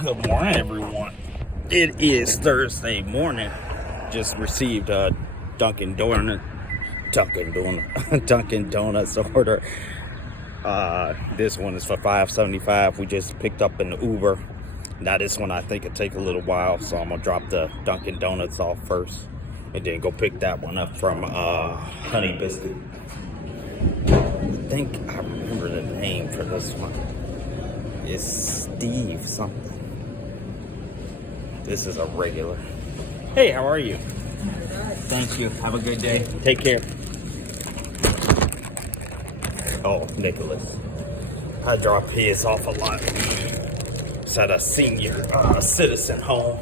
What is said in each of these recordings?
Good morning, everyone. It is Thursday morning. Just received a Dunkin' Donuts order. This one is for $5.75. We just picked up an Uber. Now this one I think it'll take a little while, so I'm gonna drop the Dunkin' Donuts off first, and then go pick that one up from Honey Biscuit. I think I remember the name for this one. It's Steve something. This is a regular. Hey, how are you? Thank you. Have a good day. Take care. Oh, Nicholas. I drop his off a lot. It's at a senior citizen home.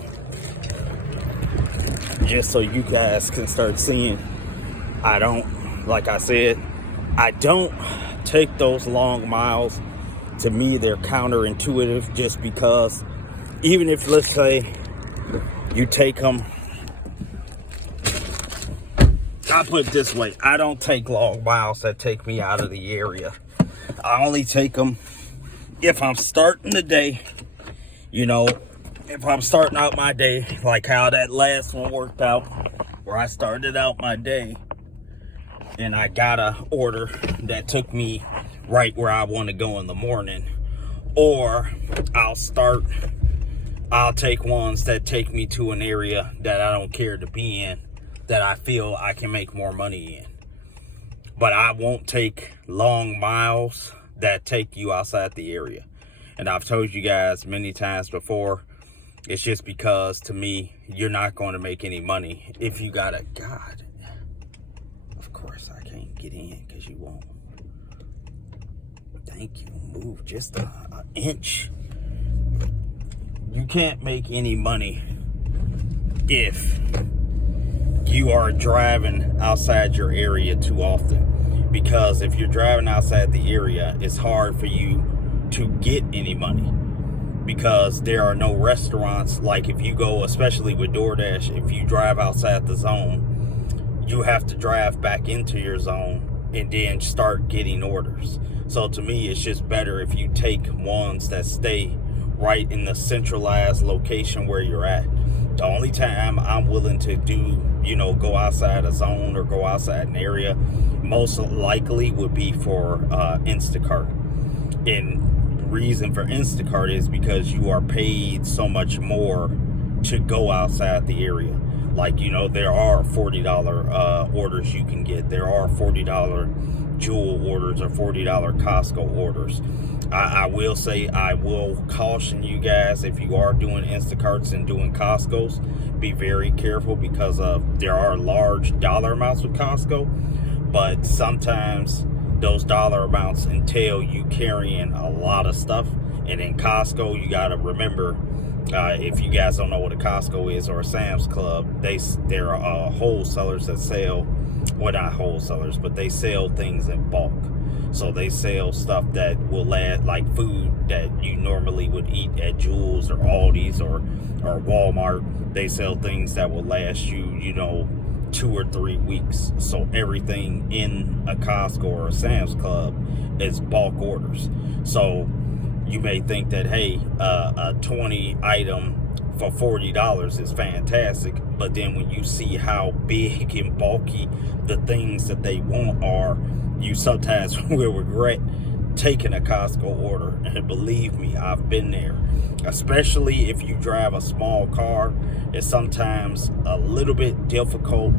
Just so you guys can start seeing, I don't, like I said, I don't take those long miles. To me, they're counterintuitive, just because even if, let's say, you take them, I'll put it this way, I don't take long miles that take me out of the area. I only take them if I'm starting the day, if I'm starting out my day, like how that last one worked out, where I started out my day and I got a order that took me right where I want to go in the morning. Or I'll take ones that take me to an area that I don't care to be in, that I feel I can make more money in. But I won't take long miles that take you outside the area. And I've told you guys many times before, it's just because, to me, you're not going to make any money if you got a God. Of course I can't get in because you won't. Thank you. Move just an inch. You can't make any money if you are driving outside your area too often. Because if you're driving outside the area, it's hard for you to get any money. Because there are no restaurants. Like if you go, especially with Doordash, if you drive outside the zone, you have to drive back into your zone and then start getting orders. So to me, it's just better if you take ones that stay right in the centralized location where you're at. The only time I'm willing to do, go outside a zone or go outside an area, most likely would be for Instacart. And the reason for Instacart is because you are paid so much more to go outside the area. Like, there are $40 orders you can get. There are $40 Jewel orders or $40 Costco orders. I will say, I will caution you guys, if you are doing Instacarts and doing Costco's, be very careful, because there are large dollar amounts with Costco, but sometimes those dollar amounts entail you carrying a lot of stuff. And in Costco, you got to remember, if you guys don't know what a Costco is or a Sam's Club, there are wholesalers that sell, well, not wholesalers, but they sell things in bulk. So they sell stuff that will last, like food that you normally would eat at Jewel's or Aldi's or Walmart. They sell things that will last you, 2 or 3 weeks. So everything in a Costco or a Sam's Club is bulk orders. So you may think that, hey, a 20 item for $40 is fantastic, but then when you see how big and bulky the things that they want are, you sometimes will regret taking a Costco order. And believe me, I've been there. Especially if you drive a small car, it's sometimes a little bit difficult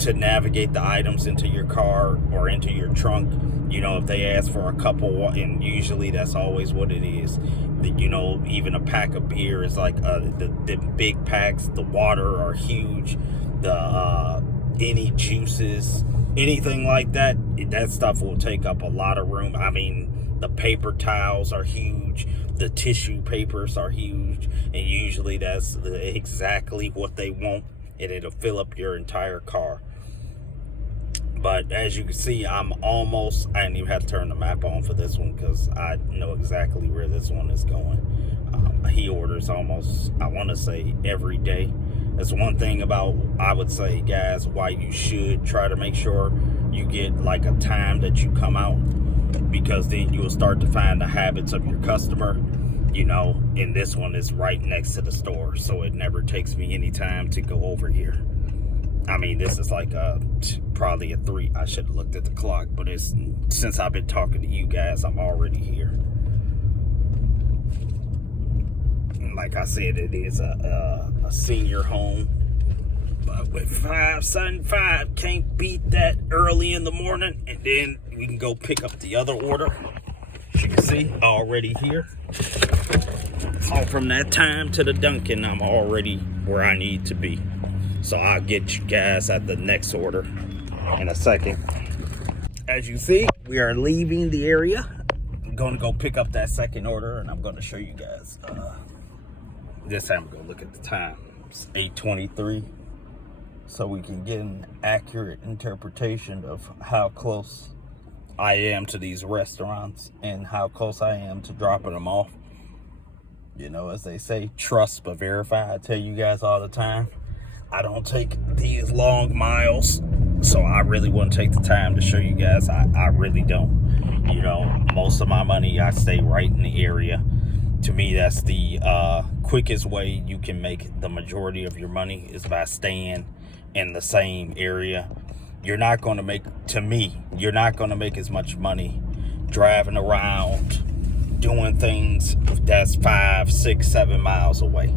to navigate the items into your car or into your trunk. If they ask for a couple, and usually that's always what it is. Even a pack of beer is like the big packs. The water are huge. Any juices, anything like that, that stuff will take up a lot of room. I mean, the paper towels are huge. The tissue papers are huge. And usually that's exactly what they want. And it'll fill up your entire car. But as you can see, I didn't even have to turn the map on for this one, because I know exactly where this one is going. He orders almost, I want to say, every day. That's one thing about, I would say, guys, why you should try to make sure you get like a time that you come out, because then you'll start to find the habits of your customer. you know, and this one is right next to the store, so it never takes me any time to go over here. I mean, this is like probably a 3. I should have looked at the clock, but it's since I've been talking to you guys, I'm already here. And like I said, it is a senior home, but with 575, can't beat that early in the morning. And then we can go pick up the other order. As you can see, already here. So from that time to the Dunkin', I'm already where I need to be. So I'll get you guys at the next order in a second. As you see, we are leaving the area. I'm going to go pick up that second order, and I'm going to show you guys. This time I'm going to look at the time. It's 8:23. So we can get an accurate interpretation of how close I am to these restaurants and how close I am to dropping them off. You know, as they say, trust but verify. I tell you guys all the time, I don't take these long miles, so I really wouldn't take the time to show you guys. I really don't. You know, most of my money, I stay right in the area. To me, that's the quickest way you can make the majority of your money is by staying in the same area. You're not going to make, to me, you're not going to make as much money driving around, doing things that's 5, 6, 7 miles away.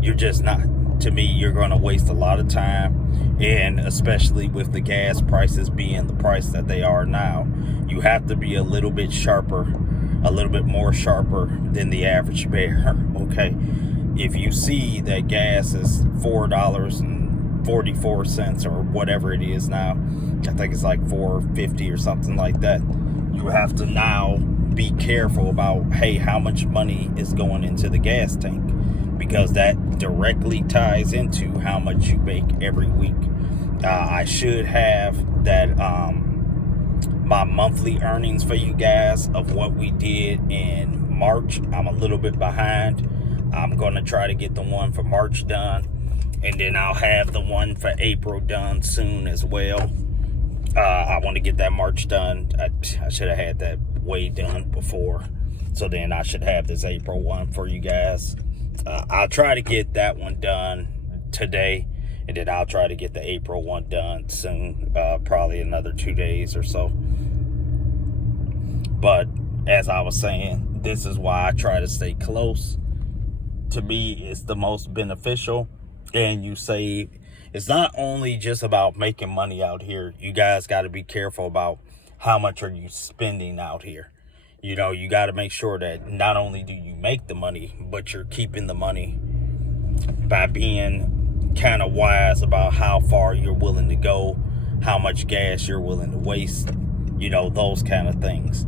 You're just not. To me, you're going to waste a lot of time, and especially with the gas prices being the price that they are now, you have to be a little bit sharper, a little bit more sharper than the average bear. Okay, if you see that gas is $4.44 or whatever it is now, I think it's like $4.50 or something like that, you have to now be careful about, hey, how much money is going into the gas tank, because that directly ties into how much you make every week. I should have that my monthly earnings for you guys of what we did in March. I'm a little bit behind. I'm going to try to get the one for March done, and then I'll have the one for April done soon as well. I want to get that March done. I should have had that way done before, so then I should have this April one for you guys. I'll try to get that one done today, and then I'll try to get the April one done soon, probably another 2 days or so. But as I was saying, this is why I try to stay close. To me, it's the most beneficial, and you save. It's not only just about making money out here. You guys got to be careful about how much are you spending out here. You know, you got to make sure that not only do you make the money, but you're keeping the money by being kind of wise about how far you're willing to go, how much gas you're willing to waste, you know, those kind of things.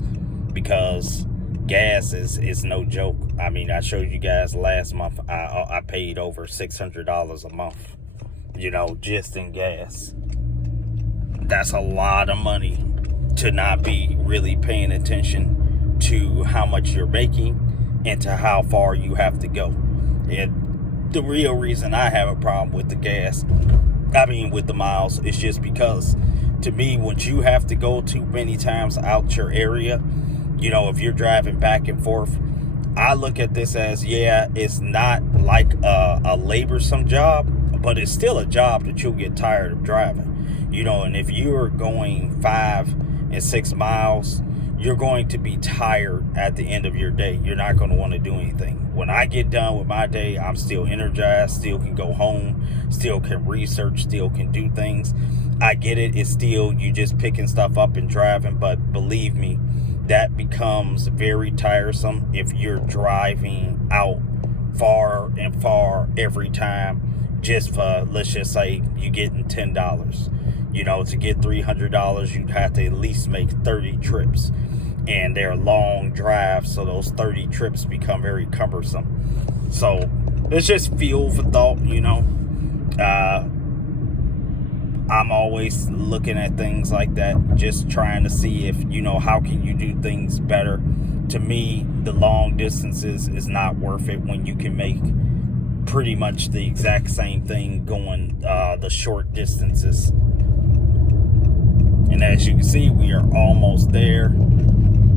Because gas is no joke. I mean, I showed you guys last month, I paid over $600 a month, you know, just in gas. That's a lot of money to not be really paying attention to how much you're making and to how far you have to go. And the real reason I have a problem with the gas, with the miles, is just because, to me, when you have to go too many times out your area, you know, if you're driving back and forth, I look at this as, yeah, it's not like a laborsome job, but it's still a job that you'll get tired of driving. You know, and if you're going 5 and 6 miles, you're going to be tired at the end of your day. You're not going to want to do anything. When I get done with my day, I'm still energized, still can go home, still can research, still can do things. I get it. It's still you just picking stuff up and driving. But believe me, that becomes very tiresome if you're driving out far and far every time just for, let's just say, you getting $10. You know, to get $300, you'd have to at least make 30 trips. And they're long drives, so those 30 trips become very cumbersome. So it's just fuel for thought, you know. I'm always looking at things like that, just trying to see if, you know, how can you do things better. To me, the long distances is not worth it when you can make pretty much the exact same thing going the short distances. And as you can see, we are almost there.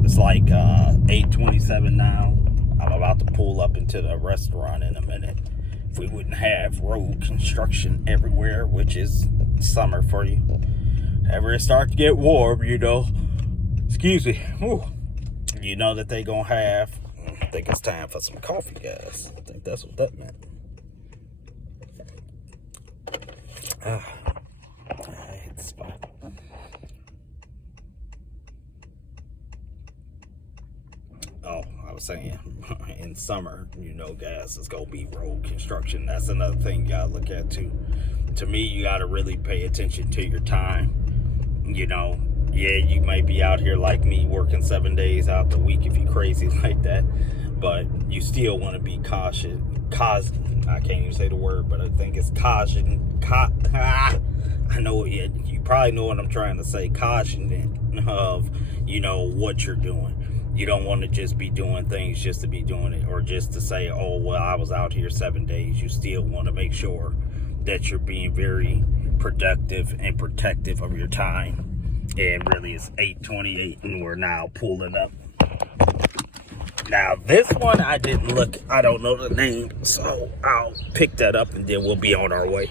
It's like 8:27 now. I'm about to pull up into the restaurant in a minute. If we wouldn't have road construction everywhere, which is summer for you. Ever it start to get warm, you know. Excuse me. Whew. You know that they gonna have. I think it's time for some coffee, guys. I think that's what that meant. I hate the spot. Oh, I was saying, in summer, you know, guys, it's gonna be road construction. That's another thing you gotta look at too. To me, you gotta really pay attention to your time. You know, yeah, you might be out here like me working 7 days out the week if you're crazy like that, but you still want to be cautious. I can't even say the word, but I think it's caution. I know it. You probably know what I'm trying to say. Caution of, you know, what you're doing. You don't want to just be doing things just to be doing it, or just to say, oh, well, I was out here 7 days. You still want to make sure that you're being very productive and protective of your time. And really, it's 8:28 and we're now pulling up. Now, this one I didn't look. I don't know the name, so I'll pick that up and then we'll be on our way.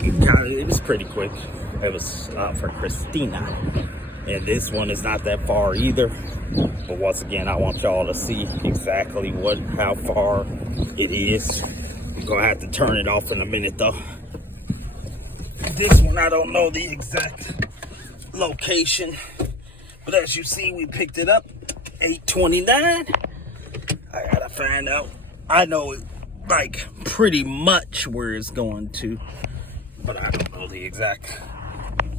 It was pretty quick. It was for Christina. And this one is not that far either. But once again, I want y'all to see exactly how far it is. I'm gonna have to turn it off in a minute though. This one, I don't know the exact location. But as you see, we picked it up 8:29. I gotta find out. I know like pretty much where it's going to, but I don't know the exact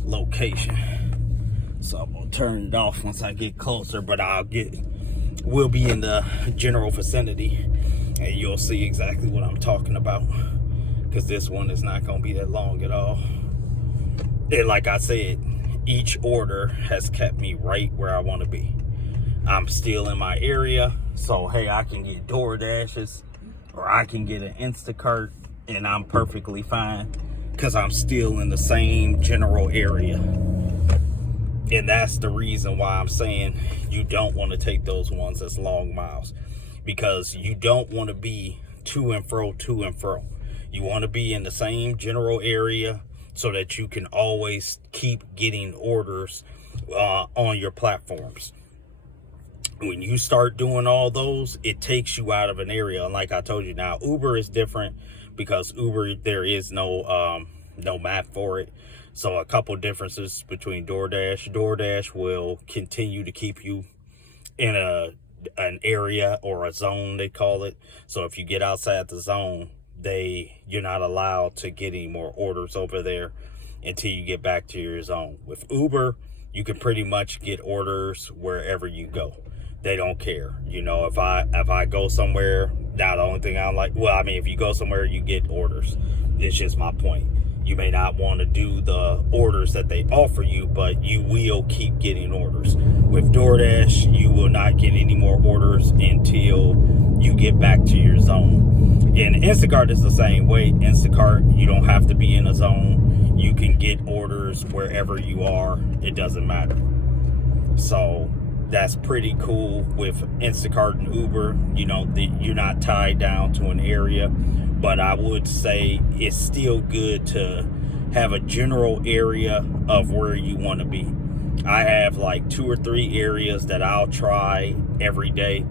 location. So I'm gonna turn it off once I get closer, but we'll be in the general vicinity and you'll see exactly what I'm talking about, because this one is not gonna be that long at all. And like I said, each order has kept me right where I want to be. I'm still in my area, so hey, I can get Doordashes or I can get an Instacart and I'm perfectly fine because I'm still in the same general area. And that's the reason why I'm saying you don't want to take those ones as long miles, because you don't want to be to and fro. You want to be in the same general area so that you can always keep getting orders on your platforms. When you start doing all those, it takes you out of an area. And like I told you, now Uber is different because Uber, there is no map for it. So a couple differences between Doordash. Doordash will continue to keep you in an area or a zone, they call it. So if you get outside the zone, you're not allowed to get any more orders over there until you get back to your zone. With Uber, you can pretty much get orders wherever you go. They don't care. You know, if I go somewhere, now the only thing I'm like, well, I mean, if you go somewhere, you get orders. It's just my point. You may not want to do the orders that they offer you, but you will keep getting orders. With Doordash, you will not get any more orders until you get back to your zone. And Instacart is the same way. Instacart, you don't have to be in a zone. You can get orders wherever you are. It doesn't matter. So that's pretty cool with Instacart and Uber. You know, you're not tied down to an area. But I would say it's still good to have a general area of where you want to be. I have like 2 or 3 areas that I'll try every day,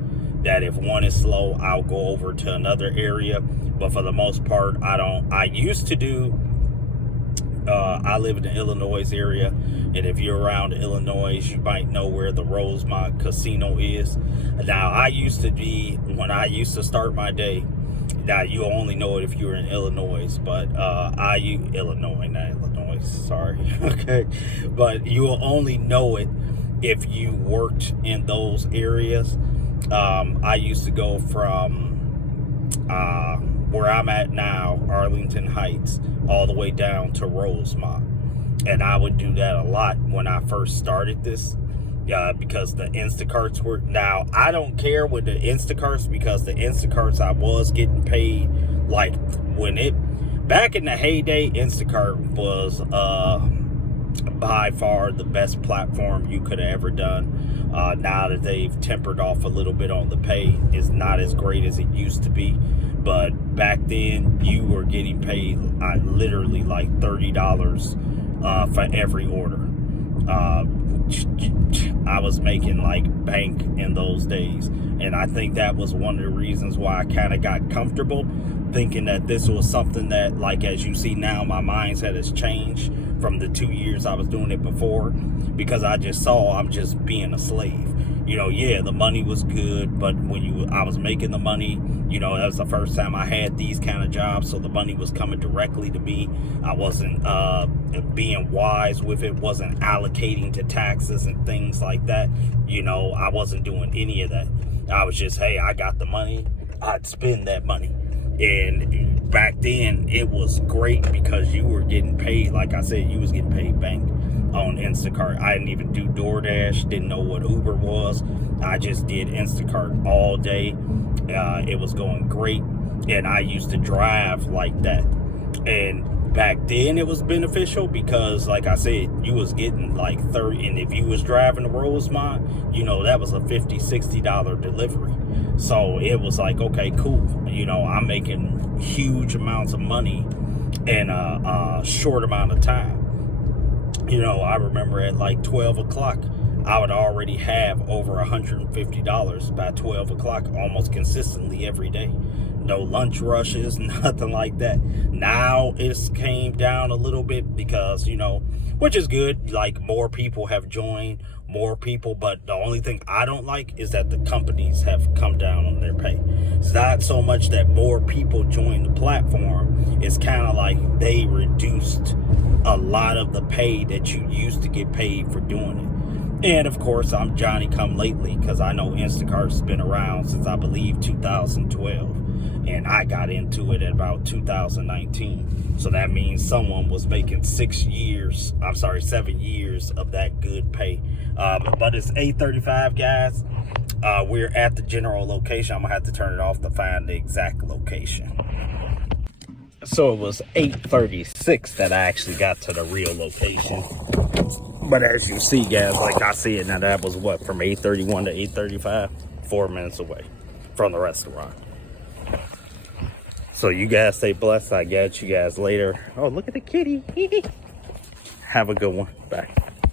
that if one is slow, I'll go over to another area. But for the most part, I used to do, I live in the Illinois area. And if you're around Illinois, you might know where the Rosemont Casino is. Now, when I used to start my day, now, you only know it if you're in Illinois, but okay. But you will only know it if you worked in those areas. I used to go from where I'm at now, Arlington Heights, all the way down to Rosemont. And I would do that a lot when I first started this. Because the Instacarts were, now I don't care with the Instacarts, because the Instacarts I was getting paid, like back in the heyday, Instacart was by far the best platform you could have ever done. Now that they've tempered off a little bit on the pay, it's not as great as it used to be. But back then, you were getting paid literally like $30 for every order. I was making like bank in those days, and I think that was one of the reasons why I kind of got comfortable, thinking that this was something that, like, as you see now, my mindset has changed from the 2 years I was doing it before, because I just saw I'm just being a slave. You know, yeah, the money was good, but when I was making the money, you know, that was the first time I had these kind of jobs, so the money was coming directly to me. I wasn't being wise with it, wasn't allocating to taxes and things like that. You know, I wasn't doing any of that. I was just, hey, I got the money, I'd spend that money. And back then, it was great because you were getting paid, like I said, you was getting paid bank on Instacart. I didn't even do Doordash, didn't know what Uber was. I just did Instacart all day. It was going great, and I used to drive like that. And back then it was beneficial because, like I said, you was getting like 30, and if you was driving the Rosemont, you know, that was a $50-$60 delivery. So it was like, okay, cool, you know, I'm making huge amounts of money in a short amount of time. You know, I remember at like 12 o'clock, I would already have over $150 by 12 o'clock, almost consistently every day. No lunch rushes, nothing like that. Now it's came down a little bit because, you know, which is good. Like, more people have joined, more people. But the only thing I don't like is that the companies have come down on their pay. It's not so much that more people join the platform. It's kind of like they reduced a lot of the pay that you used to get paid for doing it. And of course, I'm Johnny come lately because I know Instacart's been around since, I believe, 2012. And I got into it at about 2019. So that means someone was making 7 years of that good pay. But it's 8:35, guys. We're at the general location. I'm gonna have to turn it off to find the exact location. So it was 8:36 that I actually got to the real location. But as you see, guys, like I see it now, that was what, from 8:31 to 8:35? 4 minutes away from the restaurant. So you guys stay blessed. I'll catch you guys later. Oh, look at the kitty. Have a good one. Bye.